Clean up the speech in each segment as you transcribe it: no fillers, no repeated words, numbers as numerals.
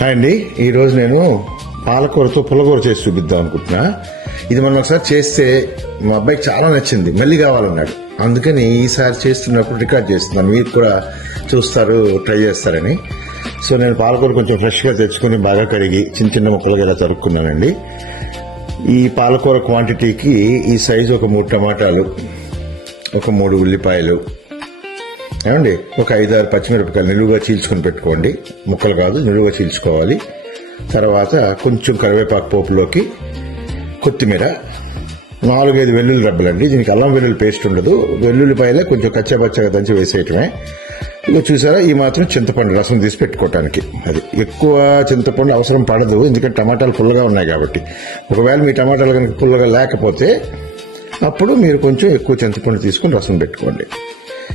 Hi అండి, ఈరోజు నేను పాలకూరతో పుల్లకూర చేసి చూపిద్దాం అనుకుంటున్నా. ఇది మనం ఒకసారి చేస్తే మా అబ్బాయికి చాలా నచ్చింది, మళ్ళీ కావాలన్నాడు. అందుకని ఈసారి చేస్తున్నప్పుడు రికార్డ్ చేస్తున్నాను, మీరు కూడా చూస్తారు, ట్రై చేస్తారని. సో నేను పాలకూర కొంచెం ఫ్రెష్గా తెచ్చుకొని బాగా కడిగి చిన్న చిన్న ముక్కలుగా ఇలా తరుక్కున్నానండి. ఈ పాలకూర క్వాంటిటీకి ఈ సైజు ఒక 3 టమాటాలు, ఒక 3 ఉల్లిపాయలు, ఏమండి ఒక 5-6 పచ్చిమిరపకాయలు నిలువుగా చీల్చుకొని పెట్టుకోండి. ముక్కలు కాదు, నిలువుగా చీల్చుకోవాలి. తర్వాత కొంచెం కరివేపాకు పోపులోకి, కొత్తిమీర, 4-5 వెల్లుల్లి రబ్బలండి. దీనికి అల్లం వెల్లుల్లి పేస్ట్ ఉండదు, వెల్లుల్లిపాయలే కొంచెం కచ్చాపచ్చగా దంచి వేసేయటమే. ఇక చూసారా, ఈ మాత్రం చింతపండు రసం తీసి పెట్టుకోవటానికి. అది ఎక్కువ చింతపండు అవసరం పడదు, ఎందుకంటే టమాటాలు పుల్లగా ఉన్నాయి కాబట్టి. ఒకవేళ మీ టమాటాలు కనుక పుల్లగా లేకపోతే అప్పుడు మీరు కొంచెం ఎక్కువ చింతపండు తీసుకుని రసం పెట్టుకోండి.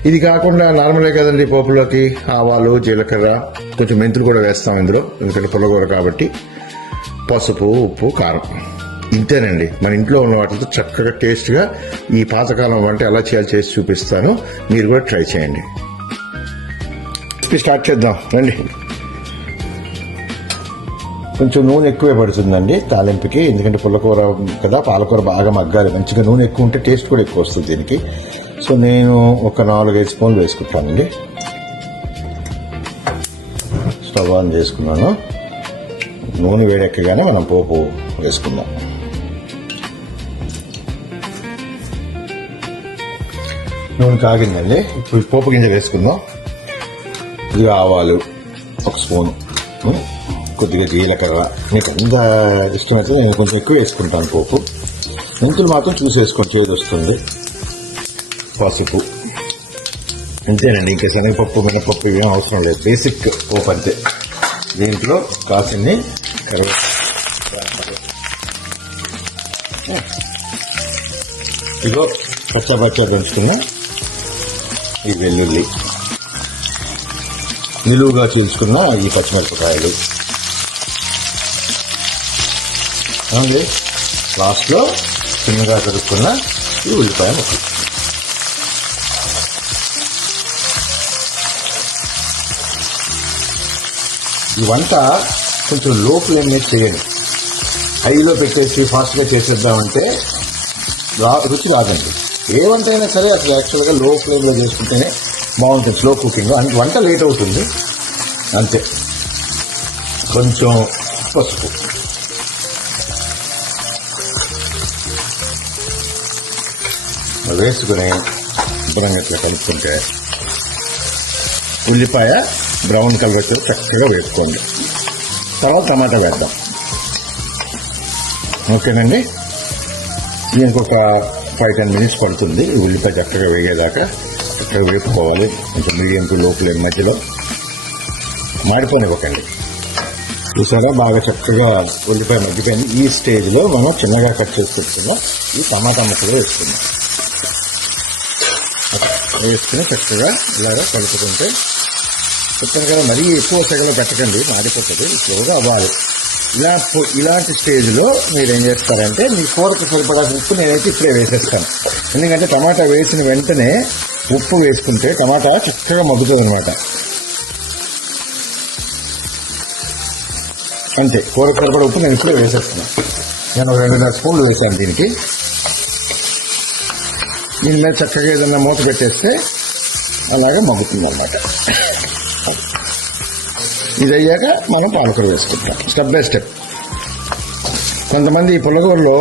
ఇది కాకుండా నార్మలే కదండి, పోపులోకి ఆవాలు, జీలకర్ర, కొంచెం మెంతులు కూడా వేస్తాం ఇందులో, ఎందుకంటే పుల్లకూర కాబట్టి. పసుపు, ఉప్పు, కారం, ఇంతేనండి. మన ఇంట్లో ఉన్న వాటితో చక్కగా టేస్ట్గా ఈ పాతకాలం వంట ఎలా చేయాలి చేసి చూపిస్తాను, మీరు కూడా ట్రై చేయండి. స్టార్ట్ చేద్దాం రండి. కొంచెం నూనె ఎక్కువే పడుతుందండి తాలింపుకి, ఎందుకంటే పుల్లకూర కదా, పాలకూర బాగా మగ్గాలి, మంచిగా నూనె ఎక్కువ ఉంటే టేస్ట్ కూడా ఎక్కువ వస్తుంది దీనికి. సో నేను ఒక 4-5 స్పూన్లు వేసుకుంటానండి. స్టవ్ ఆన్ చేసుకున్నాను. నూనె వేడెక్కగానే మనం పోపు వేసుకుందాం. నూనె కాగిందండి, ఇప్పుడు పోపు గింజలు వేసుకుందాం. ఇది ఆవాలు 1 స్పూను, కొద్దిగా జీలకర్ర, మీకు ఎంత ఇష్టమైతే నేను కొంచెం ఎక్కువ వేసుకుంటాను పోపు. మెంతులు మాత్రం చూసేసుకొని చేదు వస్తుంది. పసుపు, అంతేనండి, ఇంకా శనగపప్పు, మినపప్పు ఇవేం అవసరం లేదు, బేసిక్ పోపు అంతే. దీంట్లో కాసిన్ని కరివేపాకు, ఇదో పచ్చబచ్చ పెంచుకున్న ఈ వెల్లుల్లి, నిలువుగా చీల్చుకున్న ఈ పచ్చిమిరపకాయలు, అలాగే లాస్ట్లో చిన్నగా తరుక్కున్న ఈ ఉల్లిపాయ ముక్కలు. ఈ వంట కొంచెం లో ఫ్లేమ్ మీద చేయండి. హైలో పెట్టేసి ఫాస్ట్గా చేసేద్దామంటే రుచి రాదండి. ఏ వంట అయినా సరే అసలు యాక్చువల్గా లో ఫ్లేమ్లో చేసుకుంటేనే బాగుంటుంది, స్లో కుకింగ్. వంట లేట్ అవుతుంది అంతే. కొంచెం పసుపు, వేసుకుని శుభ్రంగా ఇట్లా కలుపుకుంటే ఉల్లిపాయ బ్రౌన్ కలర్ వచ్చి చక్కగా వేసుకోండి. తర్వాత టమాటా వేద్దాం. ఓకేనండి, ఇంకొక 5-10 మినిట్స్ పడుతుంది ఉల్లిపాయ చక్కగా వేగేదాకా. చక్కగా వేపుకోవాలి, కొంచెం మీడియం టు లో ఫ్లేమ్ మధ్యలో, మాడిపోనివ్వకండి. చూసారా, బాగా చక్కగా ఉల్లిపాయ మగ్గిపోయింది. ఈ స్టేజ్లో మనం చిన్నగా కట్ చేసి పెట్టుకున్న ఈ టమాటా ముక్కలు వేసుకుందాం. వేసుకుని చక్కగా ఇలాగా కలుపుకుంటే, చెప్పాను కదా, మరీ ఎక్కువ సెగలో పెట్టకండి, మాడిపోతుంది, స్లోగా అవ్వాలి. ఇలాంటి స్టేజ్లో మీరు ఏం చేస్తారంటే, మీ కూరకు సరిపడాల్సిన ఉప్పు నేనైతే ఇప్పుడే వేసేస్తాను. ఎందుకంటే టమాటా వేసిన వెంటనే ఉప్పు వేసుకుంటే టమాటా చక్కగా మగ్గుతుంది అనమాట. అంతే, కూరకు సరిపడా ఉప్పు నేను ఇప్పుడే వేసేస్తున్నాను. నేను 2.5 స్పూన్లు వేసాను దీనికి. దీని మీద చక్కగా ఏదన్నా మూత పెట్టేస్తే అలాగే మగ్గుతుంది అన్నమాట. ఇది అయ్యాక మనం పాలకూర వేసుకుంటాం స్టెప్ బై స్టెప్. కొంతమంది ఈ పుల్లకూరలో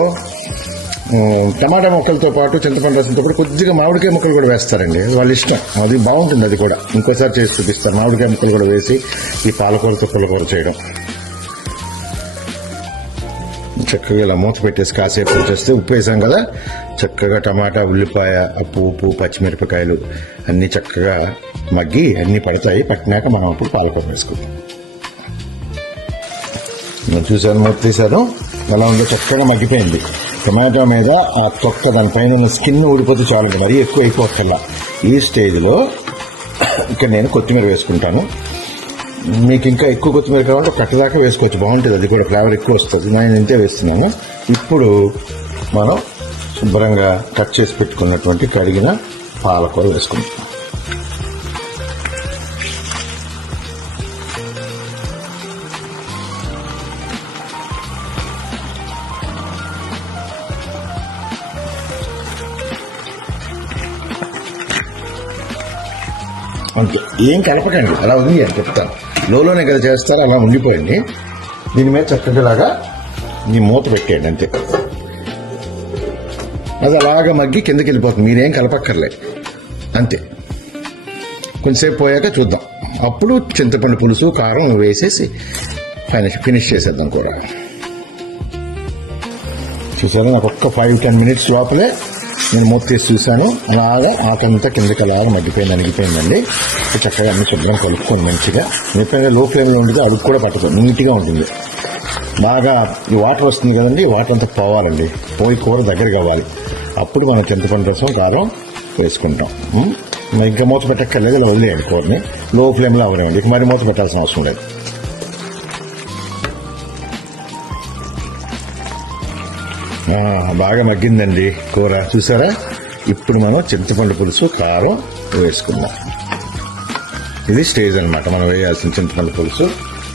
టమాటా ముక్కలతో పాటు, చింతపండు రసంతో పాటు కొద్దిగా మామిడికాయ ముక్కలు కూడా వేస్తారండి, వాళ్ళ ఇష్టం, అది బాగుంటుంది. అది కూడా ఇంకోసారి చేసి చూపిస్తారు, మామిడికాయ ముక్కలు కూడా వేసి ఈ పాలకూరతో పుల్లకూర చేయడం. చక్కగా ఇలా మూత పెట్టేసి కాసేపు చేస్తే, ఉప్పు వేసాం కదా, చక్కగా టమాటా, ఉల్లిపాయ, ఉప్పు, పచ్చిమిరపకాయలు అన్నీ చక్కగా మగ్గి అన్నీ పడతాయి. పట్టినాక మనం అప్పుడు పాలకూర వేసుకుంటాం. నేను చూశాను, మూత తీశాను, ఎలా ఉందో చక్కగా మగ్గిపోయింది. టమాటో మీద ఆ తొక్క, దానిపైన ఉన్న స్కిన్ ఊడిపోతే చాలండి, మరీ ఎక్కువ అయిపోకల్లా. ఈ స్టేజ్లో ఇక్కడ నేను కొత్తిమీర వేసుకుంటాను. మీకు ఇంకా ఎక్కువ కొత్తిమీర కావాలంటే కట్టదాకా వేసుకోవచ్చు, బాగుంటుంది, అది కూడా ఫ్లేవర్ ఎక్కువ వస్తుంది. నేను ఇంతే వేస్తున్నాను. ఇప్పుడు మనం శుభ్రంగా కట్ చేసి పెట్టుకున్నటువంటి కడిగిన పాలకూర వేసుకుంటాం. ఏం కలపకండి, అలా ఉంది అని చెప్తాను. లోనే కదా చేస్తారు, అలా ఉండిపోయింది. దీని మీద చక్కటిలాగా ఈ మూత పెట్టేయండి అంతే. అది అలాగా మగ్గి కిందకి వెళ్ళిపోతుంది, మీరేం కలపక్కర్లే అంతే. కొంచెంసేపు పోయాక చూద్దాం, అప్పుడు చింతపండు పులుసు కారం వేసేసి ఫినిష్ చేసేద్దాం కూర. చూసారా, నాకు ఒక్క 5-10 మినిట్స్ లోపలే నేను మూత తీసి చూశాను, అలాగా ఆకంతా కిందకి అలాగా అణిగిపోయిందండి. చక్కగా అన్ని శుభ్రం కలుపుకొని మంచిగా, ఎందుకంటే లో ఫ్లేమ్లో ఉంటుంది, అడుగు కూడా పట్టదు, నీట్గా ఉంటుంది. బాగా ఈ వాటర్ వస్తుంది కదండి, ఈ వాటర్ అంతా పోవాలండి, పోయి కూర దగ్గరికి అవ్వాలి. అప్పుడు మనం చింతపండు రసం కారం వేసుకుంటాం. ఇంకా మూత పెట్టక్కర్లేదు, ఇలా వదిలేయండి కూరని. లో ఫ్లేమ్లో అవనండి, ఇక మరి మూత పెట్టాల్సిన అవసరం లేదు. బాగా మగ్గిందండి కూర, చూసారా. ఇప్పుడు మనం చింతపండు పులుసు కారం వేసుకుందాం. ఇది స్టేజ్ అన్నమాట మనం వేయాల్సిన చింతపండు పులుసు.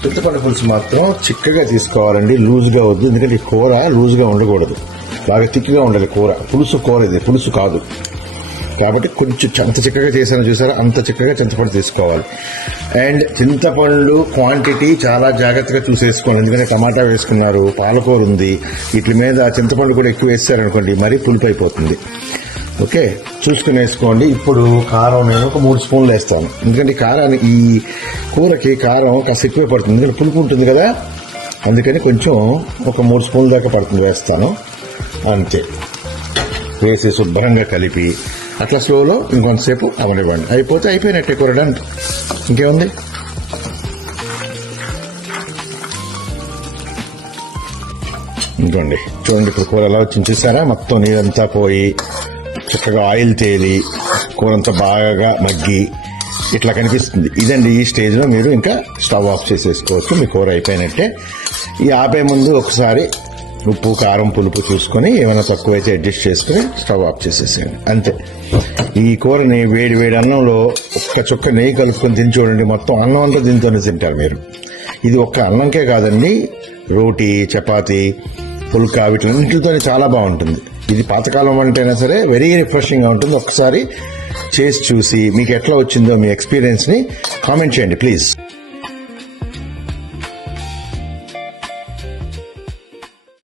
చింతపండు పులుసు మాత్రం చిక్కగా తీసుకోవాలండి, లూజ్గా వద్దు. ఎందుకంటే ఈ కూర లూజ్గా ఉండకూడదు, బాగా తిక్కుగా ఉండాలి కూర. కూర ఇది పులుసు కాదు కాబట్టి కొంచెం అంత చిక్కగా చేశాను చూసారా, అంత చిక్కగా చింతపండు తీసుకోవాలి. అండ్ చింతపండు క్వాంటిటీ చాలా జాగ్రత్తగా చూసేసుకోండి, ఎందుకంటే టమాటా వేసుకున్నారు, పాలకూర ఉంది, వీటి మీద చింతపండు కూడా ఎక్కువ వేసారనుకోండి మరీ పులుపు అయిపోతుంది. ఓకే, చూసుకుని వేసుకోండి. ఇప్పుడు కారం నేను ఒక 3 స్పూన్లు వేస్తాను, ఎందుకంటే కారాన్ని ఈ కూరకి కారం కాస్త ఎక్కువ పడుతుంది, ఎందుకంటే పులుపు ఉంటుంది కదా, అందుకని కొంచెం ఒక 3 స్పూన్ల దాకా పడుతుంది, వేస్తాను అంతే. వేసి శుభ్రంగా కలిపి అట్లా స్లోలో ఇంకొంతసేపు అవనివ్వండి, అయిపోతే అయిపోయినట్టే కూర, డన్. ఇంకేముంది. ఇంకోండి చూడండి, ఇప్పుడు కూర ఎలా వచ్చింది చూసారా, మొత్తం నీరంతా పోయి చక్కగా ఆయిల్ తేలి కూరంతా బాగా మగ్గి ఇట్లా కనిపిస్తుంది. ఇదండి, ఈ స్టేజ్లో మీరు ఇంకా స్టవ్ ఆఫ్ చేసేసుకోవచ్చు, మీ కూర అయిపోయినట్టే. ఈ ఆపే ముందు ఒకసారి ఉప్పు కారం పులుపు చూసుకొని ఏమైనా తక్కువైతే అడ్జస్ట్ చేసుకుని స్టవ్ ఆఫ్ చేసేసేయండి అంతే. ఈ కూరని వేడి వేడి అన్నంలో ఒక్క చుక్క నెయ్యి కలుపుకొని తిని చూడండి, మొత్తం అన్నం అంతా దీంతోనే తింటారు మీరు. ఇది ఒక్క అన్నంకే కాదండి, రోటీ చపాతీ పుల్కా వీటిలన్నింటితోనే చాలా బాగుంటుంది. ఇది పాతకాలం వంటైనా సరే వెరీ రిఫ్రెషింగ్గా ఉంటుంది. ఒక్కసారి చేసి చూసి మీకు ఎట్లా వచ్చిందో మీ ఎక్స్పీరియన్స్ని కామెంట్ చేయండి ప్లీజ్.